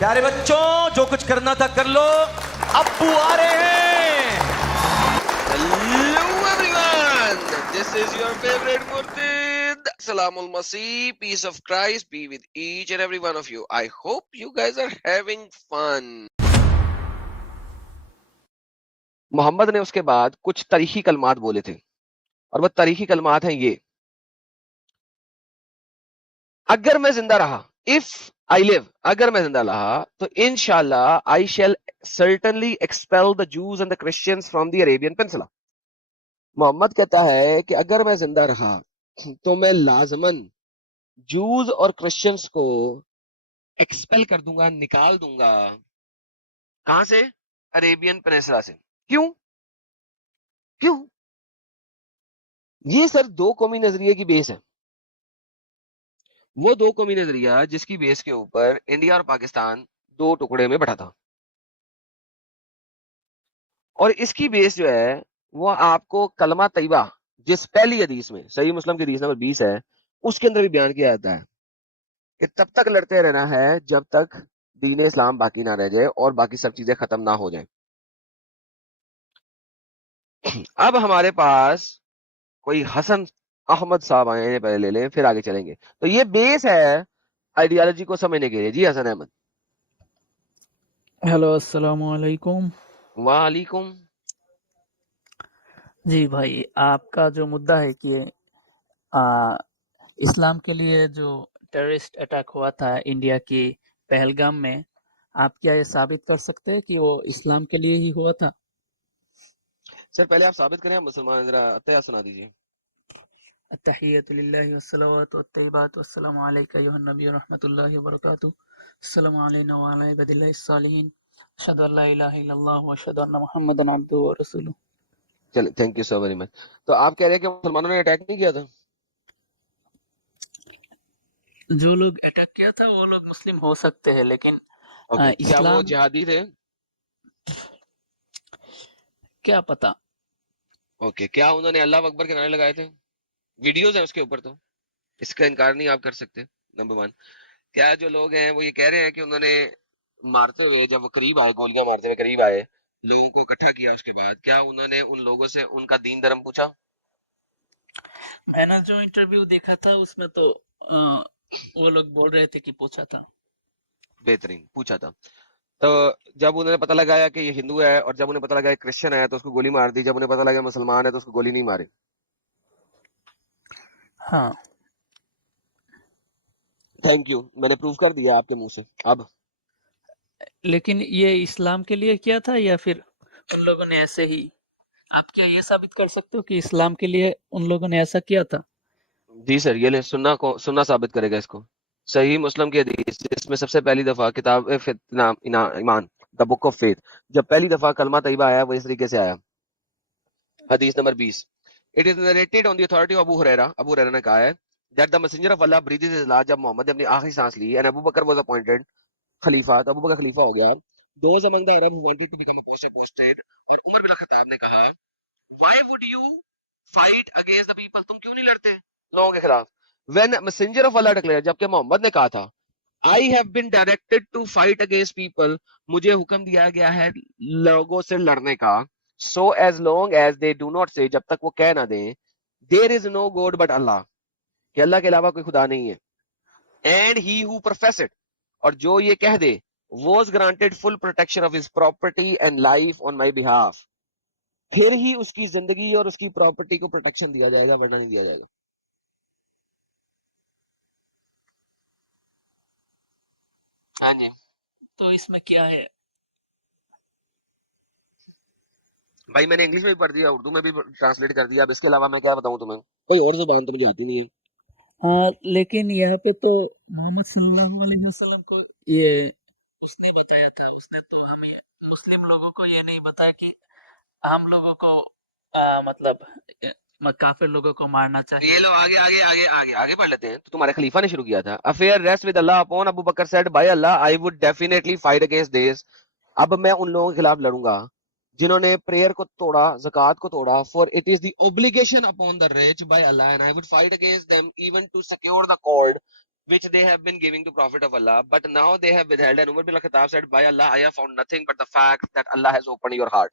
پیارے بچوں جو کچھ کرنا تھا کر لو, ابو آ رہے ہیں. Hello everyone, this is your favorite Murtid. Salam al-Masih, peace of Christ be with each and every one of you. I hope you guys are having fun. محمد نے اس کے بعد کچھ تاریخی کلمات بولے تھے, اور وہ تاریخی کلمات ہیں یہ: اگر میں زندہ رہا, if I live, اگر میں زندہ رہا تو انشاءاللہ I shall certainly expel the Jews and the Christians from the Arabian Peninsula. محمد کہتا ہے کہ اگر میں زندہ رہا تو میں لازماً جوز اور کرسچنز کو ایکسپیل کر دوں گا, نکال دوں گا. کہاں سے؟ عربین پینسلا سے. کیوں؟ یہ سر دو قومی نظریے کی بیس ہے. وہ دو قومی نظریہ جس کی بیس کے اوپر انڈیا اور پاکستان دو ٹکڑے میں بٹھا تھا, اور اس کی بیس جو ہے وہ آپ کو کلمہ طیبہ جس پہلی حدیث میں صحیح مسلم کی حدیث نمبر 20 ہے اس کے اندر بھی بیان کیا جاتا ہے کہ تب تک لڑتے رہنا ہے جب تک دین اسلام باقی نہ رہ جائے اور باقی سب چیزیں ختم نہ ہو جائیں. اب ہمارے پاس کوئی حسن احمد صاحب آئے ہیں, پہلے لے لیں پھر آگے چلیں گے. تو یہ بیس ہے آئیڈیالوجی کو سمجھنے کے لیے. جی حسن احمد. ہیلو السلام علیکم. وعلیکم. جی بھائی, آپ کا جو مدعا ہے کہ اسلام کے لیے جو ٹیررسٹ اٹیک ہوا تھا انڈیا کی پہلگام میں, آپ کیا یہ ثابت کر سکتے ہیں کہ وہ اسلام کے لیے ہی ہوا تھا؟ سر پہلے آپ ثابت کریں, مسلمان ذرا عطیہ سنا دیجیے. التحیۃ للہ والصلوات والطیبات والسلام علیک ایھا النبی ورحمۃ اللہ وبرکاتہ. السلام علینا وعلی عباد اللہ الصالحین. اشہد ان لا الہ الا اللہ واشہد ان محمدا عبدہ ورسولہ. چلیں, thank you so very much. تو آپ کہہ رہے ہیں کہ مسلمانوں نے اٹیک نہیں کیا تھا؟ جو لوگ اٹیک کیا تھا وہ لوگ مسلم ہو سکتے ہیں, لیکن کیا وہ اسلام جہادی تھے؟ کیا پتا. کیا انہوں نے اللہ اکبر کے نعرے لگائے تھے؟ ویڈیوز ہیں اس کے اوپر, تو اس کا انکار نہیں آپ کر سکتے. نمبر 1, کیا جو لوگ ہیں وہ یہ کہہ رہے ہیں کہ انہوں نے مارتے ہوئے, جب وہ قریب آئے, گولیاں مارتے ہوئے قریب آئے, لوگوں کو اکٹھا کیا, اس کے بعد کیا انہوں نے ان لوگوں سے ان کا دین دھرم پوچھا؟ میں نے جو انٹرویو دیکھا تھا اس میں تو وہ لوگ بول رہے تھے کہ پوچھا تھا. بہترین, پوچھا تھا. تو جب انہیں پتہ لگایا کہ یہ ہندو ہے, اور جب انہیں پتہ لگا کہ کرسچن ہے تو اس کو گولی مار دی, جب انہیں پتہ لگا مسلمان ہے تو اس کو گولی نہیں ماری. ہاں, تھینک یو, میں نے پروف کر دیا آپ کے منہ سے. اب لیکن یہ اسلام کے لیے کیا تھا یا پھر ان لوگوں نے ایسے ہی؟ آپ کیا یہ ثابت کر سکتے ہو کہ اسلام کے لیے ان لوگوں نے ایسا کیا تھا؟ جی سر, یہ لیں, سننا ثابت کرے گا اس کو. صحیح مسلم کی حدیث جس میں سب سے پہلی دفعہ کتاب ایمان, دا بک آف فیتھ, جب پہلی دفعہ کلمہ طیبہ آیا وہ اس طریقے سے آیا. حدیث number 20. It is narrated on the authority of Abu Huraira. ابو ہریرہ نے کہا ہے that the messenger of Allah breathed his last, جب محمد نے اپنی آخری سانس لی, and Abu Bakr was appointed خلیفہ, تو ابو بکر خلیفہ ہو گیا. Those among the Arab who wanted to become a posted, اور عمر بن الخطاب نے کہا why would you fight against the people, تم کیوں نہیں لڑتے لوگوں کے خلاف. When messenger of Allah declared, جبکہ محمد نے کہا تھا I have been directed to fight against people, مجھے حکم دیا گیا ہے لوگوں سے لڑنے کا. So as long as they do not say, جب تک وہ کہہ نہ دیں there is no God but Allah, کہ اللہ کے علاوہ کوئی خدا نہیں ہے, and he who profess it, اور جو یہ کہہ دے was granted full protection of his property and life on my behalf, پھر ہی اس کی زندگی اور اس کی پراپرٹی کو پروٹیکشن دیا جائے گا, ورنہ نہیں دیا جائے گا. ہاں جی تو اس میں کیا ہے؟ بھائی میں نے انگلش میں بھی پڑھ دیا, اردو میں بھی ٹرانسلیٹ کر دیا, اب اس کے علاوہ میں کیا بتاؤں تمہیں, کوئی اور زبان تو مجھے آتی نہیں ہے. لیکن یہاں پہ تو محمد صلی اللہ علیہ وسلم کو یہ اس نے بتایا تھا, اس نے تو ہمیں مسلم لوگوں کو یہ نہیں بتایا کہ ہم لوگوں کو مطلب کافر لوگوں کو مارنا چاہیے. یہ لو آگے آگے آگے آگے آگے پڑھ لیتے ہیں. تو تمہارے خلیفہ نے شروع کیا تھا. affair rest with Allah upon Abu Bakr said by Allah I would definitely fight against this, اب میں ان لوگوں کے خلاف لڑوں گا جنہوں نے پریئر کو توڑا, زکوٰۃ کو توڑا, for it is the obligation upon the rich by Allah, and I would fight against them even to secure the court, which they have been giving to Prophet of Allah, but now they have withheld. And Umar bin Khattab said, by Allah, I have found nothing but the fact that Allah has opened your heart.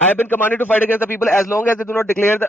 I have been commanded to fight against the people as long as they do not declare the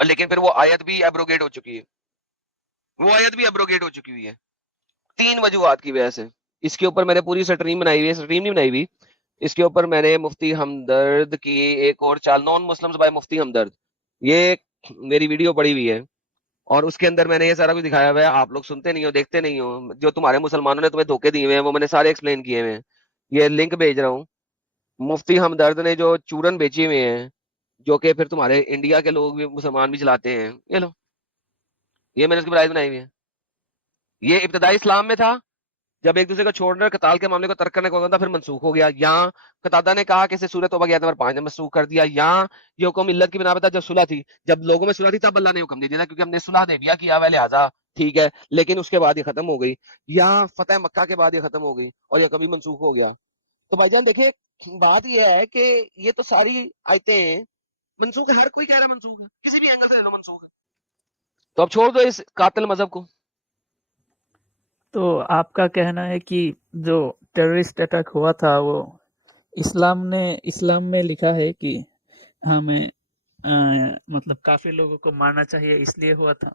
اور لیکن پھر وہ آیت بھی abrogate ہو چکی ہے, وہ آیت بھی ایبروگیٹ ہو چکی ہوئی ہے 3 وجوہات کی وجہ سے. اس کے اوپر میں نے پوری سٹریم بنائی ہوئی ہے, سٹریم نہیں بنائی ہوئی, اس کے اوپر میں نے مفتی ہمدرد کی ایک اور چال نان مسلمز بائی مفتی ہمدرد, یہ میری ویڈیو پڑی ہوئی ہے, اور اس کے اندر میں نے یہ سارا کچھ دکھایا ہوا ہے. آپ لوگ سنتے نہیں ہو, دیکھتے نہیں ہو, جو تمہارے مسلمانوں نے تمہیں دھوکے دیے ہوئے ہیں وہ میں نے سارے ایکسپلین کیے ہوئے ہیں. یہ لنک بھیج رہا ہوں. مفتی ہمدرد نے جو چورن بیچے ہوئے ہیں, جو کہ پھر تمہارے انڈیا کے لوگ بھی مسلمان بھی چلاتے ہیں, یہ لو, یہ میں نے اس کی پرائز بنائی ہوئی ہے. یہ ابتدائی اسلام میں تھا, جب ایک دوسرے کو چھوڑنے اور قتال کے معاملے کو ترک کرنے کو تھا, پھر منسوخ ہو گیا. یہاں قتادہ نے کہا کہ اسے سورۃ توبہ کی آیت نمبر 5 نے منسوخ کر دیا. یہاں یہ حکم ملت کی بنا پہ تھا جب صلح تھی, جب لوگوں میں صلح تھی تب اللہ نے حکم دے دیا تھا, کیونکہ ہم نے صلح حدیبیہ کیا ہوا ہے لہٰذا ٹھیک ہے, لیکن اس کے بعد یہ ختم ہو گئی. یہاں فتح مکہ کے بعد یہ ختم ہو گئی اور یہ کبھی منسوخ ہو گیا. تو بھائی جان دیکھیں, بات یہ ہے کہ یہ تو ساری آیتیں منسوخ ہے, ہر کوئی کہہ رہا ہے منسوخ ہے, کسی بھی اینگل سے لے لو منسوخ ہے. تو اب چھوڑ دو اس قاتل مذہب کو. تو آپ کا کہنا ہے کہ جو ٹیررسٹ اٹیک ہوا تھا وہ اسلام میں لکھا ہے کہ ہمیں مطلب کافی لوگوں کو مارنا چاہیے, اس لیے ہوا تھا.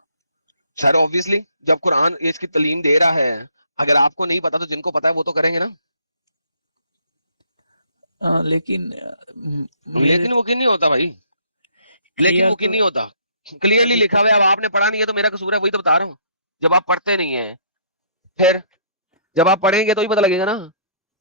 سر obviously جب قرآن اس کی تعلیم دے رہا ہے, اگر آپ کو نہیں پتا تو جن کو پتا ہے وہ تو کریں گے نا. لیکن لیکن وہ نہیں ہوتا بھائی, لیکن وہ نہیں ہوتا. کلیئرلی لکھا ہوا ہے. اب آپ نے پڑھا نہیں ہے تو میرا قصور ہے, وہی تو بتا رہا ہوں. جب آپ پڑھتے نہیں ہیں, پھر جب آپ پڑھیں گے تو ہی پتہ لگے گا نا.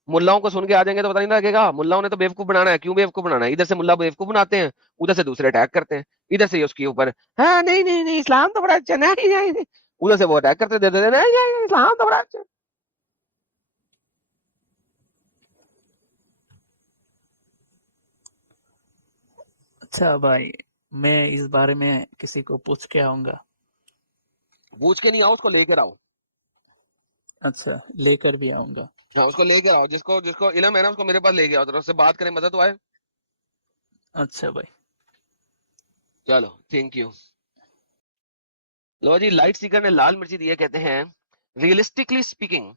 ملاؤں کو سن کے آ جائیں گے تو پتہ نہیں لگے گا. ملاؤں نے تو بیوقوف بنانا ہے. کیوں بیوقوف بنانا ہے؟ ادھر سے ملا بیوقوف بناتے ہیں, ادھر سے دوسرے اٹیک کرتے ہیں, ادھر سے اس کے اوپر ہاں نہیں اسلام تو بڑا اچھا, نہیں ادھر سے وہ اٹیک کرتے دیتے نہیں اسلام تو بڑا اچھا. اچھا بھائی, میں اس بارے میں کسی کو پوچھ کے آؤں گا. پوچھ کے نہیں آؤ, اس کو لے کر آؤ. اچھا, لے کر بھی آؤں گا. ہاں اس کو لے کر آؤ, جس کو علم ہے نا اس کو میرے پاس لے کے آؤ, اس سے بات کریں, مزہ تو آئے. اچھا بھائی, چلو تھینک یو. لو جی, لائٹ سیکر نے لال مرچی دیے, کہتے ہیں realistically speaking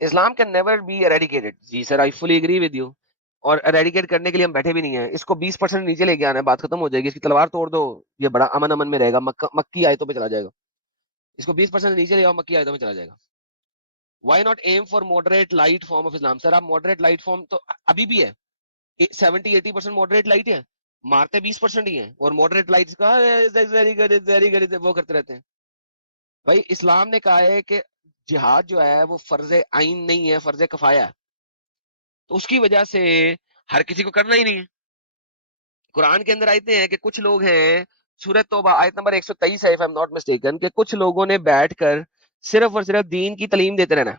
Islam can never be eradicated. جی sir, I fully agree with you. اور ایریڈیکیٹ کرنے کے لیے ہم بیٹھے بھی نہیں ہیں. اس کو 20% نیچے لے کے آنا ہے, بات ختم ہو جائے گی. اس کی تلوار توڑ دو, یہ بڑا امن میں رہے گا, مکی آیتوں پہ چلا جائے گا. اس کو 20% نیچے لے آؤ, مکی آیتوں پہ چلا جائے گا. Why not M for moderate light form of Islam. Sir آپ ماڈریٹ لائٹ فارم تو ابھی بھی ہے, 70-80% ماڈریٹ لائٹ ہے, مارتے 20% ہی ہیں, اور ماڈریٹ لائٹ کا وہ کرتے رہتے ہیں. بھائی اسلام نے کہا ہے کہ جہاد جو ہے وہ فرض عین نہیں ہے, فرض کفایہ ہے. تو اس کی وجہ سے ہر کسی کو کرنا ہی نہیں ہے. قرآن کے اندر آیتیں ہیں کہ کچھ لوگ ہیں, سورۃ توبہ آیت نمبر 123 ہے, if I'm not mistaken, کہ کچھ لوگوں نے بیٹھ کر صرف اور صرف دین کی تعلیم دیتے رہنا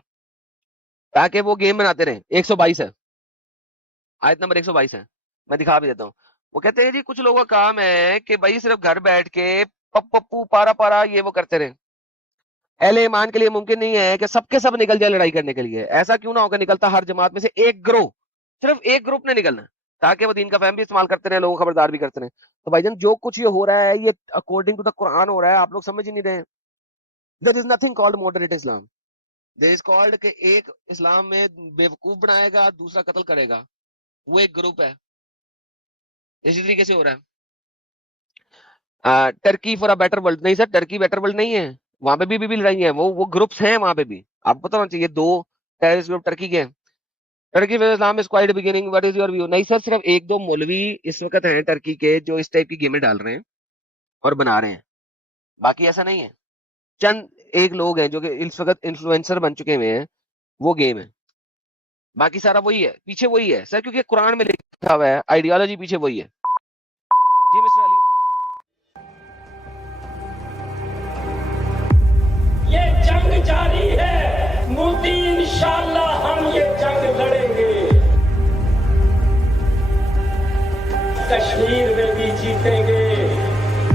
تاکہ وہ گیم بناتے رہیں. 122 ہے, آیت نمبر 122 ہے, میں دکھا بھی دیتا ہوں. وہ کہتے ہیں جی کچھ لوگوں کا کام ہے کہ بھائی صرف گھر بیٹھ کے پپو پارا یہ وہ کرتے رہیں. اہل ایمان کے لیے ممکن نہیں ہے کہ سب کے سب نکل جائے لڑائی کرنے کے لیے. ایسا کیوں نہ ہو کہ نکلتا ہر جماعت میں سے ایک گروہ, صرف ایک گروپ نے نکلنا تاکہ وہ دین کا فہم بھی استعمال کرتے رہے, لوگوں کو خبردار بھی کرتے رہے. تو بھائی جان جو کچھ یہ ہو رہا ہے یہ اکارڈنگ ٹو دا قرآن ہو رہا ہے, آپ لوگ سمجھ ہی نہیں رہے. There is nothing called moderate Islam. There is called کہ ایک اسلام میں بیوقوف بنائے گا, دوسرا قتل کرے گا, وہ ایک گروپ ہے. اسی طریقے سے ہو رہا ہے Turkey for a better world. نہیں سر, ٹرکی بیٹر ورلڈ نہیں ہے, وہاں پہ بھی لڑائی ہیں, وہ گروپس ہیں وہاں پہ بھی. آپ کو پتہ ہونا چاہیے 2 ٹیررسٹ گروپ ٹرکی کے ہیں. Turkey for Islam is quite beginning, what is your view. نہیں سر, صرف 1-2 مولوی اس وقت ہیں ٹرکی کے جو اس ٹائپ کی گیمیں ڈال رہے ہیں اور بنا رہے ہیں, باقی ایسا نہیں ہے. چند ایک لوگ ہیں جو کہ اس وقت انفلوئنسر بن چکے ہوئے ہیں, وہ گیم ہے. باقی سارا وہی ہے, پیچھے وہی ہے سر, کیونکہ قرآن میں لکھا ہوا ہے, آئیڈیالوجی پیچھے وہی ہے. جی مسٹر علی. یہ جنگ جاری ہے, مودی انشاءاللہ ہم یہ جنگ لڑیں گے. کشمیر میں بھی جیتیں گے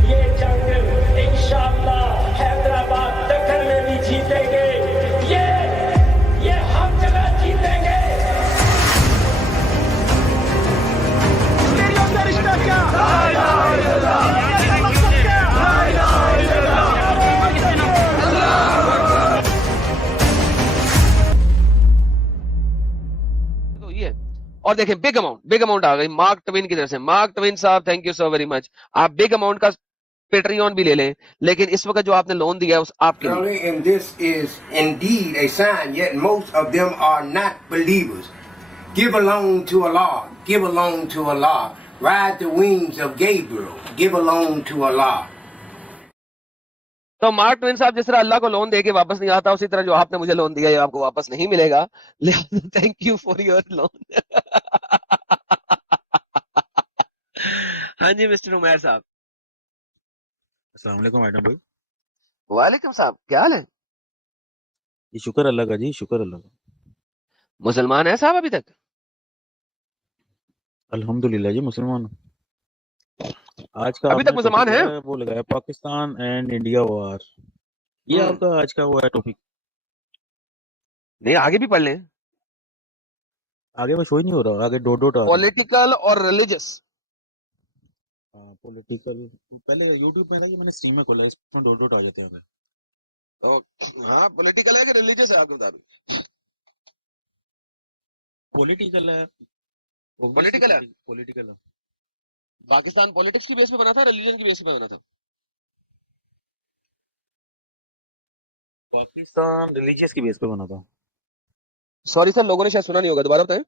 یہ جنگ انشاءاللہ, حیدرآباد دکن میں بھی جیتیں گے, یہ ہر جگہ جیتیں گے. میری اندر رشتہ کیا اور دیکھیں بگ اماؤنٹ آ گئی مارک ٹوین کی طرف سے. مارک ٹوین صاحب thank you so very much. آپ بگ اماؤنٹ کا پیٹریون بھی لے لیں, لیکن اس وقت جو آپ نے لون دیا ہے اس آپ کے لیے. And this is indeed a sign, yet most of them are not believers. Give alone to Allah. Give alone to Allah. Ride the wings of Gabriel. Give alone to Allah. تو Mark Twain صاحب جس طرح اللہ کو loan دے کے واپس نہیں آتا, اسی طرح جو آپ نے مجھے لون دیا ہے آپ کو واپس نہیں ملے گا. Thank you for your loan. ہاں جی مسٹر عمیر صاحب. السلام علیکم میڈم بھائی. وعلیکم السلام, کیا حال ہے؟ جی شکر اللہ کا, جی شکر اللہ کا. مسلمان ہیں صاحب ابھی تک؟ الحمدللہ جی مسلمان. آج کا ابھی تک مسلمان ہیں؟ وہ لگایا پاکستان اینڈ انڈیا وار. یہ آپ کا آج کا وہ ہے ٹاپک. نہیں آگے بھی پڑھ لیں. آگے وہ شو ہی نہیں ہو رہا, آگے ڈوٹ پولیٹیکل اور ریلیجس. پولیٹیکل پہلے یوٹیوب پہ میں نے اسٹریم میں کھولا, اس میں ڈوٹ آ جاتے ہیں. ہاں پولیٹیکل ہے کہ ریلیجس ہے آپ کے مطابق؟ پولیٹیکل ہے. پولیٹیکل ہے. پولیٹیکل ہے. پاکستان پولیٹکس کی بیس پہ بنا تھا, ریلیجن کی بیس پہ بنا تھا؟ پاکستان ریلیجیس کی بیس پہ بنا تھا. سوری سر, لوگوں نے شاید سنا نہیں ہوگا, دوبارہ بتائیں.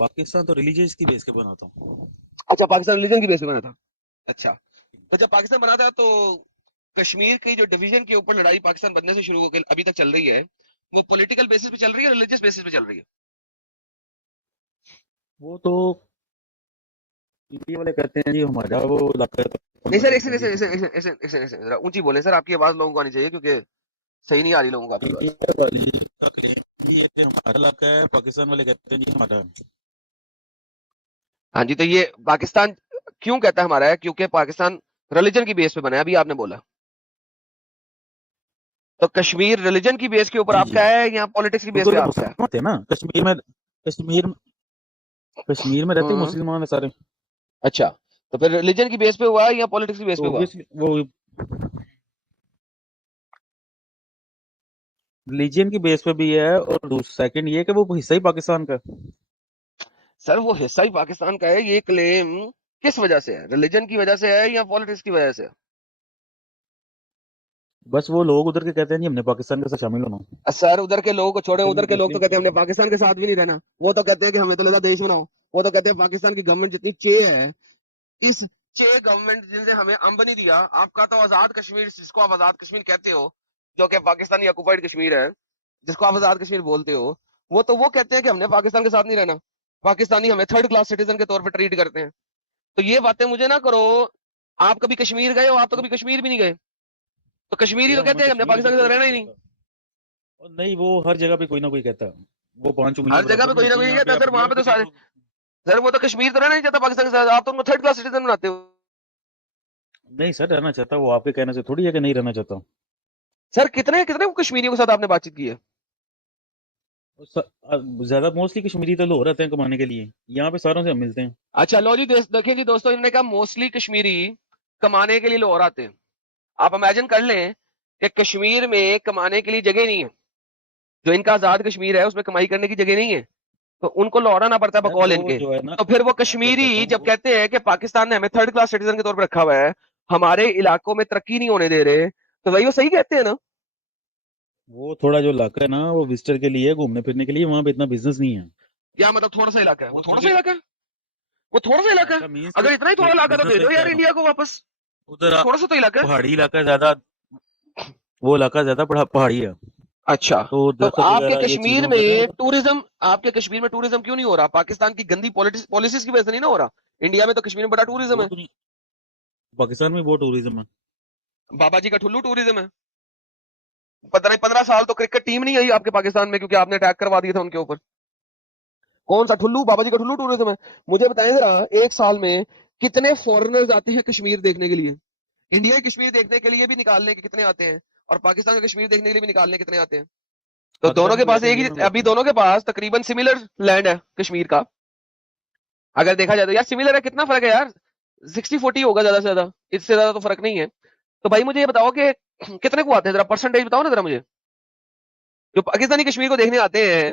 پاکستان تو ریلیجیس کی بیس پہ بنا تھا. اچھا پاکستان ریلیجن کی بیس پہ بنا تھا. اچھا تو جب پاکستان بنا تھا تو کشمیر کی جو ڈویژن کے اوپر لڑائی پاکستان بننے سے شروع ہو کے ابھی تک چل رہی ہے, وہ پولیٹیکل بیسس پہ چل رہی ہے, ریلیجیس بیسس پہ چل رہی ہے؟ وہ تو انڈیا والے کہتے ہیں جی ہمارا وہ علاقہ ہے. نہیں سر, ایسے ذرا اونچی بولیں سر, آپ کی آواز لوگوں کو آنی چاہیے کیونکہ صحیح نہیں آ رہی لوگوں کو آپ کی آواز. یہ ہمارا علاقہ ہے, پاکستان والے کہتے ہیں جی ہمارا. ہاں جی, تو یہ پاکستان کیوں کہتا ہے ہمارا ہے؟ کیونکہ پاکستان ریلیجن کی بیس پہ بنا ہے, ابھی آپ نے بولا. تو کشمیر ریلیجن کی بیس کے اوپر آپ کا ہے یا پولیٹکس کی بیس پہ آپ کا ہے؟ نا کشمیر میں رہتے مسلمان ہیں سارے. اچھا تو پھر ریلیجن کی بیس پہ ہوا ہے یا پولیٹکس کی بیس پہ ہوا؟ وہ ریلیجن کی بیس پہ بھی ہے, اور سیکنڈ یہ کہ وہ حصہ ہی پاکستان کا. سر وہ حصہ ہی پاکستان کا ہے, یہ کلیم کس وجہ سے ہے؟ ریلیجن کی وجہ سے ہے یا پولیٹکس کی وجہ سے؟ بس وہ لوگ ادھر کے کہتے ہیں جی ہم نے پاکستان کے ساتھ شامل ہونا. سر ادھر کے لوگوں کو چھوڑے, ادھر کے لوگ تو کہتے ہیں ہم نے پاکستان کے ساتھ بھی نہیں رہنا. وہ تو کہتے ہیں کہ ہمیں تو لگا دیش بناؤ. وہ تو کہتے ہیں پاکستان کی گورنمنٹ جتنی چے ہے, اس چے گورنمنٹ جن سے ہمیں امبنی دیا, آپ کا تو آزاد کشمیر, جس کو آپ آزاد کشمیر کہتے ہو, جو کہ پاکستانی آکوپائڈ کشمیر ہے, جس کو آپ آزاد کشمیر بولتے ہو, وہ کہتے ہیں کہ ہم نے پاکستان کے ساتھ نہیں رہنا, پاکستانی ہمیں تھرڈ کلاس سٹیزن کے طور پہ ٹریٹ کرتے ہیں. تو یہ باتیں مجھے نہ کرو. آپ کبھی کشمیر گئے ہو؟ آپ تو کبھی کشمیر بھی نہیں گئے. تو کشمیری تو کہتے ہیں ہم نے پاکستان کے ساتھ رہنا ہی نہیں. نہیں وہ ہر جگہ پہ کوئی نہ کوئی کہتا ہے, وہ 5 ہر جگہ پہ کوئی نہ کوئی کہتا ہے. سر وہاں پہ تو سارے, سر وہ تو کشمیر تو رہنا نہیں چاہتا پاکستان کے ساتھ, آپ تو ان کو تھرڈ کلاس سٹیزن بناتے ہو. نہیں سر رہنا چاہتا, وہ آپ کے کہنے سے تھوڑی ہے کہ نہیں رہنا چاہتا. سر کتنے کشمیریوں کے ساتھ آپ نے بات چیت کی ہے؟ زیادہ موسٹلی کشمیری تو لوگ رہتے ہیں کمانے کے لیے, یہاں پہ ساروں سے ہم ملتے ہیں. اچھا لو جی دیکھیں جی دوستوں, انہوں نے کہا موسٹلی کشمیری کمانے کے لیے لاہور آتے ہیں. آپ امیجن کر لیں کہ کشمیر میں کمانے کے لیے جگہ نہیں ہے, جو ان کا آزاد کشمیر ہے اس میں کمائی کرنے کی جگہ نہیں ہے, تو ان کو لاہور آنا پڑتا ہے بقول ان کے. تو پھر وہ کشمیری جب کہتے ہیں کہ پاکستان نے ہمیں تھرڈ کلاس سٹیزن کے طور پہ رکھا ہوا ہے, ہمارے علاقوں میں ترقی نہیں ہونے دے رہے, تو وہی وہ صحیح کہتے ہیں نا. وہ تھوڑا جو علاقہ ہے نا وہ وزٹر کے لیے, گھومنے پھرنے کے لیے, وہاں پہ اتنا بزنس نہیں ہے. کیا مطلب تھوڑا سا علاقہ ہے؟ وہ تھوڑا سا علاقہ ہے, وہ تھوڑا سا علاقہ ہے. اگر اتنا ہی تھوڑا علاقہ تو دے دو یار انڈیا کو واپس. ادھر تھوڑا سا تو علاقہ ہے, پہاڑی علاقہ زیادہ, وہ علاقہ زیادہ پہاڑی ہے. اچھا تو آپ کے کشمیر میں ٹوریزم, آپ کے کشمیر میں ٹوریزم کیوں نہیں ہو رہا؟ پاکستان کی گندی پالیسیز کی وجہ سے نہیں نہ ہو رہا. انڈیا میں تو کشمیر میں بڑا ٹوریزم ہے, پاکستان میں بہت ٹوریزم ہے. بابا جی کا ٹھلو ٹوریزم ہے. پتہ نہیں 15 سال تو کرکٹ ٹیم نہیں آئی آپ کے پاکستان میں, کیونکہ آپ نے اٹیک کروا دیا تھا ان کے اوپر. کون سا ٹھلو؟ بابا جی کا ٹھلو ٹوریزم ہے. مجھے بتائیں ذرا, ایک سال میں کتنے فورنرز آتے ہیں کشمیر دیکھنے کے لیے؟ انڈیا کی کشمیر دیکھنے کے لیے بھی نکالنے کے کتنے آتے ہیں, اور پاکستان کا کشمیر دیکھنے کے لیے بھی نکالنے کتنے آتے ہیں؟ تو دونوں کے پاس ایک ہی, ابھی دونوں کے پاس تقریباً سملر لینڈ ہے کشمیر کا. اگر دیکھا جائے تو یار سملر ہے, کتنا فرق ہے یار, 60-40 ہوگا زیادہ سے زیادہ, اس سے زیادہ تو فرق نہیں ہے. تو بھائی مجھے یہ بتاؤ کہ کتنے کو آتے ہیں, ذرا پرسنٹیج بتاؤ نا ذرا مجھے. جو پاکستانی کشمیر کو دیکھنے آتے ہیں,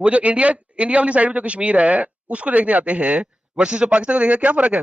وہ جو انڈیا والی سائڈ میں جو کشمیر ہے اس کو دیکھنے آتے ہیں, ورسز جو پاکستان کو دیکھنے, کیا فرق ہے؟